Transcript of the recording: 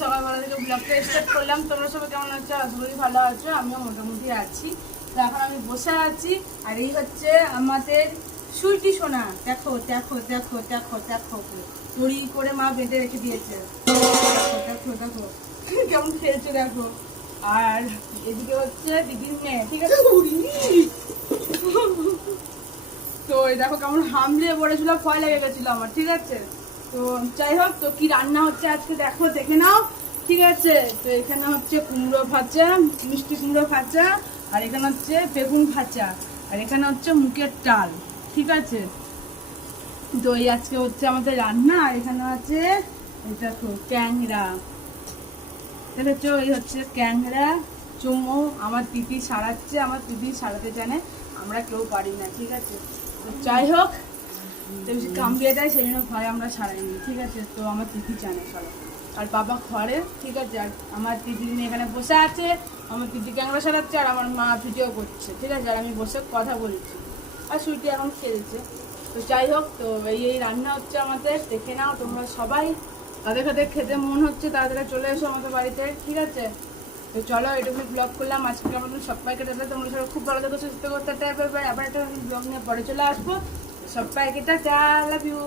সকালবেলা থেকে ব্লগটা স্টার্ট করলাম। তোমরা সবাই কেমন আছো? আশা করি ভালো আছো, আমিও মোটামুটি আছি। তো এখন আমি বসে আছি, আর এই হচ্ছে আমাদের সুইটি সোনা। দেখো দেখো দেখো দেখো দেখো, দড়ি করে মা বেঁধে রেখে দিয়েছে। দেখো দেখো দেখো কেমন খেলছে দেখো। আর এদিকে হচ্ছে দিদির মেয়ে, ঠিক আছে। তো এই দেখো কেমন হামলিয়ে পড়েছিল, ভয় লেগে গেছিল আমার, ঠিক আছে। তো যাই হোক, তো কি রান্না হচ্ছে আজকে দেখো, দেখে নাও, ঠিক আছে। তো এখানে হচ্ছে কুমড়ো ভাজা, মিষ্টি কুমড়ো ভাজা, আর এখানে হচ্ছে বেগুন ভাজা, আর এখানে হচ্ছে মুগের ডাল, ঠিক আছে। তো এই আজকে হচ্ছে আমাদের রান্না। আর এখানে আছে এই দেখো ট্যাংরা, দেখেছো, এই হচ্ছে ক্যাংরা চুমো। আমার দিদি সারাচ্ছে, আমার দিদি সারাতে জানে, আমরা কেউ পারি না, ঠিক আছে। তো যাই হোক, বেশি কামড়িয়ে দেয়, সেই জন্য ভয় আমরা সারাইনি, ঠিক আছে। তো আমার দিদি জানে সারা, আর বাবা ঘরে, ঠিক আছে। আর আমার দিদি এখানে বসে আছে, আমার দিদি ক্যাংরা সারাচ্ছে, আর আমার মা ভিডিও করছে, ঠিক আছে। আর আমি বসে কথা বলছি, আর সুইটি এখন খেলছে। তো যাই হোক, তো এই রান্না হচ্ছে আমাদের, দেখে নাও তোমরা সবাই। তাদের সাথে খেতে মন হচ্ছে, তাড়াতাড়ি চলে এসো আমাদের বাড়িতে, ঠিক আছে। তো চলো, এটুকুনি ব্লগ করলাম আজকে। আমাদের সবাইকে টাটা, তোমরা সবাই খুব ভালো থাকো, সুস্থ করতে, আবার একটা ব্লগ নিয়ে পরে চলে আসবো। সবাইকে টাটা, লাভ ইউ।